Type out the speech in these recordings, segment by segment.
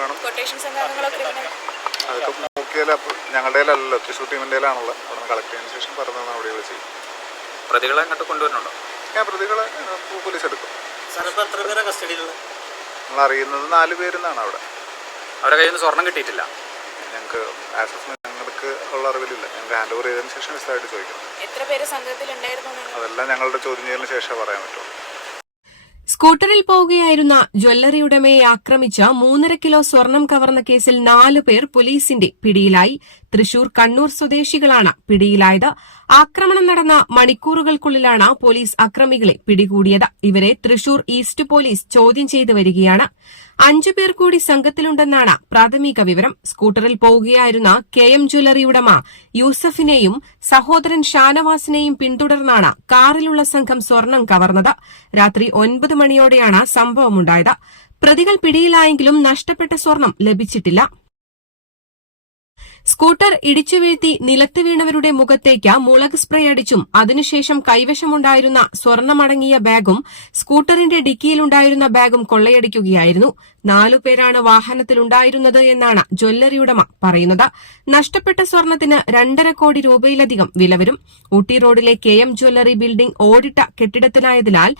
വേണം. കൊട്ടേഷൻ അതൊക്കെ നോക്കിയാൽ അപ്പോൾ ഞങ്ങളുടെ അല്ലല്ലോ തൃശ്ശൂർ ടീമിന്റെ ആണല്ലോ അവിടെ കളക്ട് ചെയ്തതിന് ശേഷം പറഞ്ഞാൽ അവിടെ വിളിച്ച് പ്രതികളെ അങ്ങോട്ട് കൊണ്ടുവരണുണ്ടോ ഞാൻ പ്രതികളെ പോലീസ് എടുക്കും. നമ്മൾ അറിയുന്നത് നാല് പേരെന്നാണ് അവിടെ. അവരുടെ കയ്യിൽ നിന്ന് സ്വർണം കിട്ടിയിട്ടില്ല. ഞങ്ങൾക്ക് ആക്സസ് ഞങ്ങൾക്ക് ഉള്ള അറിവിലില്ല. ഞങ്ങൾ ഹാൻഡ് ഓവർ ചെയ്തതിന് ശേഷം വിശദമായിട്ട് ചോദിക്കണം എത്ര പേര് സംഘത്തിൽ ഉണ്ടായിരുന്നു അതെല്ലാം ഞങ്ങളുടെ ചോദ്യം ചെയ്യലിന് ശേഷം പറയാൻ പറ്റുള്ളൂ. സ്കൂട്ടറിൽ പോവുകയായിരുന്ന ജ്വല്ലറി ഉടമയെ ആക്രമിച്ച മൂന്നര കിലോ സ്വർണം കവർന്ന കേസിൽ നാല് പേർ പോലീസിന്റെ പിടിയിലായി. തൃശൂർ കണ്ണൂർ സ്വദേശികളാണ് പിടിയിലായത്. ആക്രമണം നടന്ന മണിക്കൂറുകൾക്കുള്ളിലാണ് പോലീസ് അക്രമികളെ പിടികൂടിയത്. ഇവരെ തൃശൂർ ഈസ്റ്റ് പോലീസ് ചോദ്യം ചെയ്തു വരികയാണ്. അഞ്ചു പേർ കൂടി സംഘത്തിലുണ്ടെന്നാണ് പ്രാഥമിക വിവരം. സ്കൂട്ടറിൽ പോവുകയായിരുന്ന കെ എം ജ്വല്ലറി ഉടമ യൂസഫിനെയും സഹോദരൻ ഷാനവാസിനെയും പിന്തുടർന്നാണ് കാറിലുള്ള സംഘം സ്വർണം കവർന്നത്. രാത്രി ഒൻപത് മണിയോടെയാണ് സംഭവമുണ്ടായത്. പ്രതികൾ പിടിയിലായെങ്കിലും നഷ്ടപ്പെട്ട സ്വർണം ലഭിച്ചിട്ടില്ല. സ്കൂട്ടർ ഇടിച്ചു വീഴ്ത്തി നിലത്ത് വീണവരുടെ മുഖത്തേക്ക് മുളക് സ്പ്രേ അടിച്ചും അതിനുശേഷം കൈവശമുണ്ടായിരുന്ന സ്വർണമടങ്ങിയ ബാഗും സ്കൂട്ടറിന്റെ ഡിക്കിയിലുണ്ടായിരുന്ന ബാഗും കൊള്ളയടിക്കുകയായിരുന്നു. നാലുപേരാണ് വാഹനത്തിലുണ്ടായിരുന്നത് എന്നാണ് ജ്വല്ലറി ഉടമ പറയുന്നത്. നഷ്ടപ്പെട്ട സ്വർണത്തിന് രണ്ടര കോടി രൂപയിലധികം വിലവരും. ഊട്ടി റോഡിലെ കെ എം ജ്വല്ലറി ബിൽഡിംഗ് ഓടിട്ട കെട്ടിടത്തിലായതിനാൽ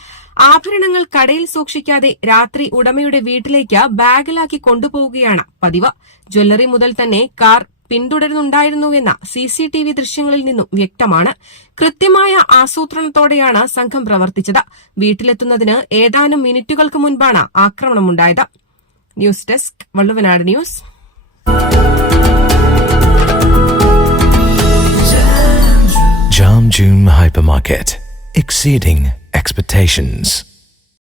ആഭരണങ്ങൾ കടയിൽ സൂക്ഷിക്കാതെ രാത്രി ഉടമയുടെ വീട്ടിലേക്ക് ബാഗിലാക്കി കൊണ്ടുപോവുകയാണ് പതിവ്. ജ്വല്ലറി മുതൽ തന്നെ കാർ പിന്തുടരുന്നുണ്ടായിരുന്നുവെന്ന സി സി ടി വി ദൃശ്യങ്ങളിൽ നിന്നും വ്യക്തമാണ് കൃത്യമായ ആസൂത്രണത്തോടെയാണ് സംഘം പ്രവർത്തിച്ചത് വീട്ടിലെത്തുന്നതിന് ഏതാനും മിനിറ്റുകൾക്ക് മുൻപാണ് ആക്രമണമുണ്ടായത് news desk Valluvanad news Jam Hypermarket. Exceeding expectations.